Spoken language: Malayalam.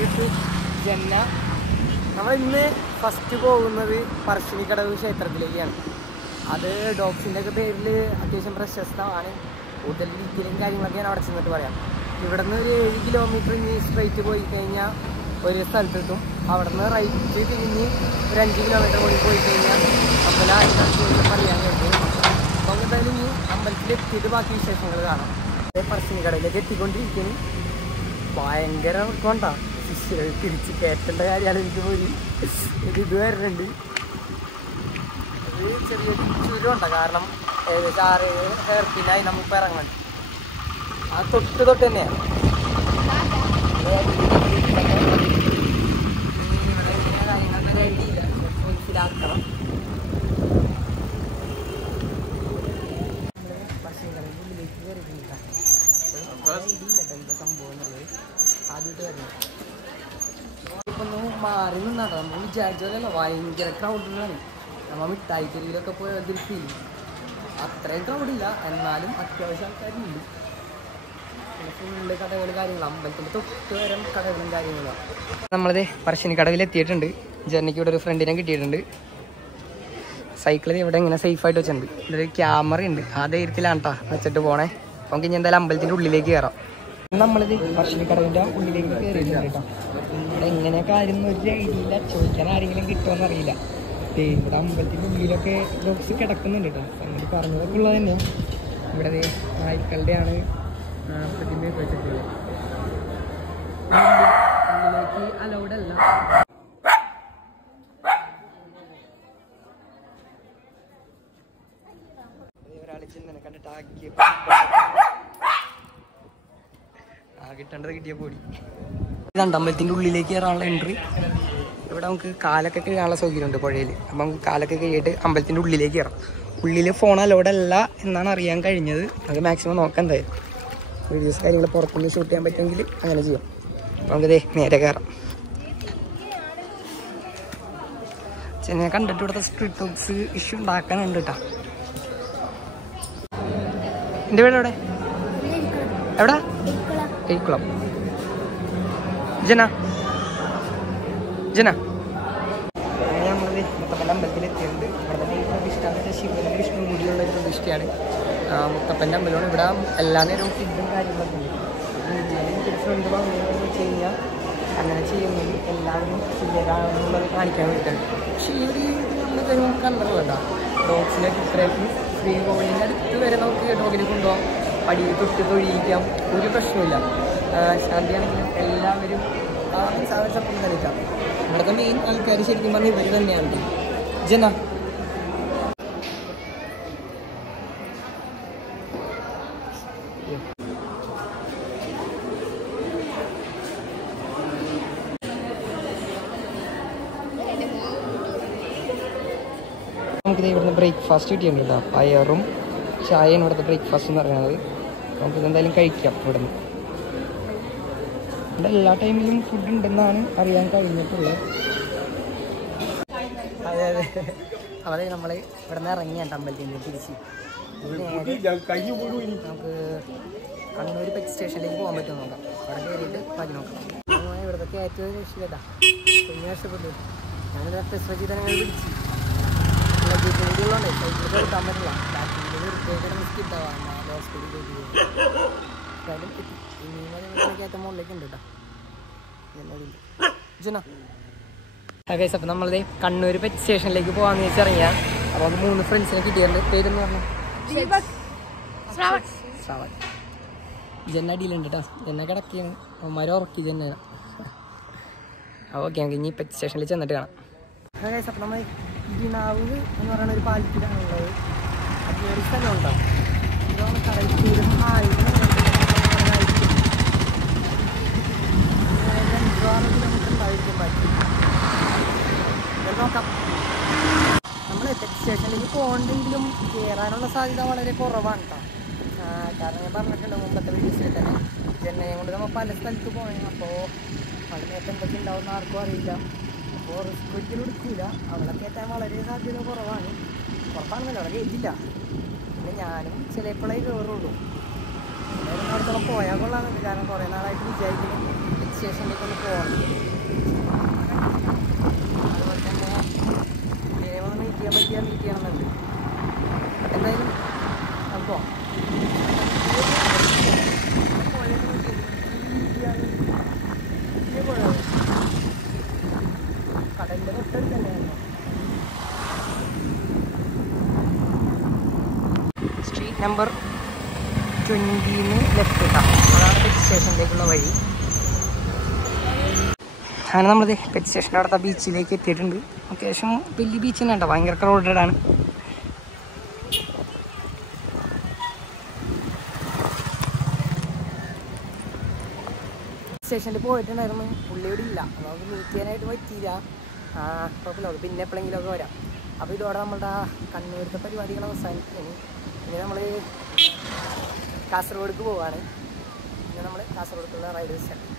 വിത്ത് ജന്ന. നമ്മൾ ഇന്ന് ഫസ്റ്റ് പോകുന്നത് പറശ്ശിനിക്കടവ് ക്ഷേത്രത്തിലേക്കാണ്. അത് ഡോഗ്സിൻ്റെ ഒക്കെ പേരിൽ അത്യാവശ്യം പ്രശസ്തമാണ്. കൂടുതൽ ഡീറ്റെയിലും കാര്യങ്ങളൊക്കെ ഞാൻ അവിടെ ചെന്നിട്ട് പറയാം. ഇവിടെ നിന്ന് ഒരു 7 കിലോമീറ്റർ ഇനി സ്ട്രൈറ്റ് പോയി കഴിഞ്ഞാൽ ഒരു സ്ഥലത്തെത്തും. അവിടെ നിന്ന് റൈറ്റ് തിരിഞ്ഞ് ഒരു 5 കിലോമീറ്റർ കൂടി പോയി കഴിഞ്ഞാൽ അമ്പലം പറയാൻ കഴിയും. അപ്പോൾ എന്തായാലും ഇനി അമ്പലത്തിലെത്തിയിട്ട് ബാക്കി വിശേഷങ്ങൾ കാണാം. പറശ്ശിനിക്കടവിലേക്ക് എത്തിക്കൊണ്ടിരിക്കുന്നു. ഭയങ്കര കൊണ്ടാ തിരിച്ച് കയറ്റേണ്ട കാര്യമാണ്. എനിക്ക് പോയി ഇത് വരുന്നുണ്ട്. അത് ചെറിയൊരു ചുരുണ്ട, കാരണം ഏകദേശം 6-7 ഹെയർപിന്നായി നമുക്ക് ഇറങ്ങുന്നുണ്ട്. ആ തൊട്ട് തന്നെയാണ്. മനസ്സിലാക്കണം. പറശ്ശിനിക്കടവിനുള്ളിലേക്ക് കയറിയിട്ടില്ല. എന്താ സംഭവം എന്നുള്ളത് ആദ്യമായിട്ട് വരുന്നത്. ഇപ്പൊ ഒന്ന് മാറി നിന്നാട്ടോ. നമ്മൾ വിചാരിച്ചതല്ല, ഭയങ്കര ക്രൗഡിലാണ്. നമ്മൾ മിഠായി തെരുവിലൊക്കെ പോയ ഫീൽ. അത്രയും ക്രൗഡില്ല, എന്നാലും അത്യാവശ്യം ആൾക്കാരുണ്ട്. ഫുള്ള് കടകൾ കാര്യങ്ങൾ, അമ്പലത്തിൻ്റെ തൊട്ട് വരെ കടകളും കാര്യങ്ങളാണ്. നമ്മളിത് പറശ്ശിനിക്കടവിൽ എത്തിയിട്ടുണ്ട്. ജർണിക്ക് ഇവിടെ ഒരു ഫ്രണ്ടിനെ കിട്ടിയിട്ടുണ്ട്. സൈക്കിളിൽ ഇവിടെ ഇങ്ങനെ സേഫായിട്ട് വെച്ചിട്ടുണ്ട്. ഇതൊരു ക്യാമറ ഉണ്ട്, ആ ധൈര്യത്തിലാണ് കേട്ടോ വെച്ചിട്ട് പോണേ. അപ്പം ഇനി എന്തായാലും അമ്പലത്തിൻ്റെ ഉള്ളിലേക്ക് കയറാം. നമ്മളിത് പറശ്ശിനിക്കടവിൻ്റെ ഉള്ളിലേക്ക് കയറിയിട്ടുണ്ട് കേട്ടോ. ഇവിടെ എങ്ങനെ കാര്യം ഒരു ഐഡിയയില്ല, ചോദിക്കാൻ ആരെങ്കിലും കിട്ടുമോയെന്ന് അറിയില്ല. ഇവിടെ അമ്പലത്തിൻ്റെ ഉള്ളിലൊക്കെ ഡോഗ്സ് കിടക്കുന്നുണ്ട് കേട്ടോ. അങ്ങനെ പറഞ്ഞതൊക്കെ ഉള്ളത് തന്നെയാണ്. ഇവിടെ നായ്ക്കളുടെയാണ് പ്രതിമയൊക്കെ വെച്ചിട്ടുള്ളത്. ഉള്ളിലേക്ക് അലൗഡല്ല. ഒരാളെ ചെന്നെ കണ്ടിട്ട് കിട്ടേണ്ടത് കിട്ടിയ പൊടി. ഇതാണ് അമ്പലത്തിൻ്റെ ഉള്ളിലേക്ക് കയറാനുള്ള എൻട്രി. ഇവിടെ നമുക്ക് കാലൊക്കെ കഴുകാനുള്ള സൗകര്യമുണ്ട് പുഴയിൽ. അപ്പം നമുക്ക് കാലൊക്കെ കഴുകിയിട്ട് അമ്പലത്തിൻ്റെ ഉള്ളിലേക്ക് കയറാം. ഉള്ളിൽ ഫോൺ അലോഡല്ല എന്നാണ് അറിയാൻ കഴിഞ്ഞത്. അത് മാക്സിമം നോക്കാം. എന്തായാലും വീഡിയോസ് കാര്യങ്ങൾ പുറത്തുനിന്ന് ഷൂട്ട് ചെയ്യാൻ പറ്റുമെങ്കിൽ അങ്ങനെ ചെയ്യാം. അപ്പം നമുക്കിതേ നേരെ കയറാം. ചെന്നൈ കണ്ടിട്ട് ഇവിടുത്തെ സ്ട്രീറ്റ് ഡോഗ്സ് ഇഷ്യൂ ഉണ്ടാക്കാനുണ്ട് കേട്ടോ. എൻ്റെ വീട് എവിടെ? എവിടെ? എയ്ക്കുളം. ജന അങ്ങനെ നമ്മളത് മുത്തപ്പൻ്റെ അമ്പലത്തിലെത്തിയിട്ടുണ്ട്. ഇവിടെ തന്നെ പ്രതിഷ്ഠാന്ന് വെച്ചാൽ ശിവനും വിഷ്ണു കൂടിയുള്ള ഒരു പ്രതിഷ്ഠയാണ്. മുത്തപ്പൻ്റെ അമ്പലമാണ്. ഇവിടെ എല്ലാ നേരവും ഫുഡും കാര്യങ്ങളൊക്കെ ഉണ്ട്. എനിക്കൊരു ഫ്രണ്ട് പറഞ്ഞതെന്ന് വെച്ച് കഴിഞ്ഞാൽ അങ്ങനെ ചെയ്യുന്നത് എല്ലാവരും തുല്യരാണെന്നുള്ളത് കാണിക്കാൻ വേണ്ടിയിട്ടാണ്. പക്ഷേ ഈ ഒരു നമ്മൾ കണ്ടത് വേണ്ട. ഡോഗ്സിനെ ഇത്രയ്ക്ക് ഫ്രീ ഗോളിൻ്റെ അടുത്ത് വരെ നമുക്ക് ഡോഗിനെ കൊണ്ടുപോകാം. പടിയിൽ തൊട്ട് തൊഴിയിക്കാം, ഒരു പ്രശ്നമില്ല. ശാന്തിയാണെങ്കിലും എല്ലാവരും സപ്പോർട്ട് കളിക്കാം. ഇവിടുത്തെ മെയിൻ ആൾക്കാർ ശരിക്കും പറഞ്ഞാൽ ഇവർ തന്നെയാണ്. ജന നമുക്കിത് ഇവിടുന്ന് ബ്രേക്ക്ഫാസ്റ്റ് കിട്ടിയിട്ടുണ്ട് കേട്ടോ. പയറും ചായയാണ് ഇവിടുത്തെ ബ്രേക്ക്ഫാസ്റ്റ് എന്ന് പറയുന്നത്. നമുക്കിതെന്തായാലും കഴിക്കാം. ഇവിടുന്ന് ഇവിടെ എല്ലാ ടൈമിലും ഫുഡ് ഉണ്ടെന്നാണ് അറിയാൻ കഴിഞ്ഞിട്ടുള്ളത്. അതെ അതെ നമ്മൾ ഇവിടെ നിന്ന് ഇറങ്ങിയാണ് അമ്പലത്തിൽ നിന്ന് തിരിച്ച് നമുക്ക് കണ്ണൂർ പെറ്റ് സ്റ്റേഷനിലേക്ക് പോകാൻ പറ്റുമോ നോക്കാം. അവിടെ കയറിയിട്ട് ബാക്കി നോക്കാം. ഇവിടുത്തെ കയറ്റവും രക്ഷിക്കട്ടാ. കഴിഞ്ഞ വർഷപ്പെട്ടു ഞാനിവിടെ പ്രശ്നചിതനങ്ങൾ പിടിച്ച് ലഗേജുള്ളതുകൊണ്ട് സൈക്കിൾ എടുക്കാൻ പറ്റില്ല. മിസ്കിട്ടാവാം ഹോസ്പിറ്റലിലേക്ക് കയറ്റം മുകളിലേക്ക് ഉണ്ട് കേട്ടോ. ഗൈസ്, അപ്പം നമ്മളിത് കണ്ണൂർ പെറ്റ് സ്റ്റേഷനിലേക്ക് പോകാമെന്ന് വെച്ചിറങ്ങിയാൽ. അപ്പോൾ അത് 3 ഫ്രണ്ട്സിനെ കിട്ടിയിട്ടുണ്ട്. പേരെന്ന് പറഞ്ഞു ശ്രാവൺ. ജന്ന അടിയിലുണ്ട് കേട്ടോ. ജന്ന കിടക്കിയാണ്. അവന്മാരെ ഉറക്കി ജന്ന. ഓക്കെ, നമുക്ക് ഇനി പെറ്റ് സ്റ്റേഷനിൽ ചെന്നിട്ട് കാണാം. ഗൈസ്, അപ്പം നമ്മൾ ഗിനാവ് എന്ന് പറയുന്ന ഒരു പാലത്തിലാണുള്ളത്. അത് ഒരു സ്ഥലമുണ്ടോ ഇതാണ് കടൽത്തീരം. നോക്കാം. നമ്മൾ പെറ്റ് സ്റ്റേഷനിലേക്ക് പോകണ്ടെങ്കിലും കയറാനുള്ള സാധ്യത വളരെ കുറവാണ് കേട്ടോ. കാരണം ഞാൻ പറഞ്ഞിട്ടുണ്ട് മുമ്പത്തെ വീഡിയോസിൽ തന്നെ ചെന്നൈയെ കൊണ്ട് നമ്മൾ പല സ്ഥലത്ത് പോകണം. അപ്പോൾ അവിടെ എന്തൊക്കെ ഉണ്ടാവുമെന്ന് ആർക്കും അറിയില്ല. അപ്പോൾ റിസ്ക് ഒരിക്കലും എടുക്കില്ല. അവിടെ കയറ്റാൻ വളരെ സാധ്യത കുറവാണ്. കുറവാണെന്നല്ല, അവിടെ കയറ്റില്ല. പിന്നെ ഞാനും ചിലപ്പോഴേ കയറുള്ളൂ. അടുത്തോളം പോയാൽ കൊള്ളാമെന്നുണ്ട്. കാരണം കുറേ നാളായിട്ട് വിചാരിക്കുന്നു സ്റ്റേഷനിലേക്ക് ഒന്ന് പോകണം. അതുപോലെ തന്നെ ഒന്ന് മീറ്റ് ചെയ്യണമെന്നുണ്ട്. എന്തായാലും നമുക്ക് പോകാം. കടലിൻ്റെ തൊട്ടടുത്ത് തന്നെയായിരുന്നു. സ്ട്രീറ്റ് നമ്പർ 20 ലെഫ്റ്റ് കിട്ടാം. അതാണ് പെറ്റ് സ്റ്റേഷനിലേക്കുള്ള വഴി. അങ്ങനെ നമ്മൾ പെറ്റ് സ്റ്റേഷൻ്റെ അടുത്ത ബീച്ചിലേക്ക് എത്തിയിട്ടുണ്ട്. അത്യാവശ്യം വലിയ ബീച്ച് തന്നെ ഉണ്ടോ, ഭയങ്കര ക്രൗഡഡ് ആണ്. സ്റ്റേഷനിൽ പോയിട്ടുണ്ടായിരുന്നു, പുള്ളി ഇവിടെ ഇല്ല. നമുക്ക് മീറ്റ് ചെയ്യാനായിട്ട് പറ്റിയില്ല. കുഴപ്പമില്ല, പിന്നെ എപ്പോഴെങ്കിലുമൊക്കെ വരാം. അപ്പോൾ ഇതോടെ നമ്മളുടെ കണ്ണൂരത്തെ പരിപാടികൾ അവസാനിക്കുന്നു. ഇനി നമ്മൾ കാസർഗോഡേക്ക് പോവുകയാണ്. പിന്നെ നമ്മൾ കാസർഗോഡേക്കുള്ള റൈഡ് സ്റ്റേഷൻ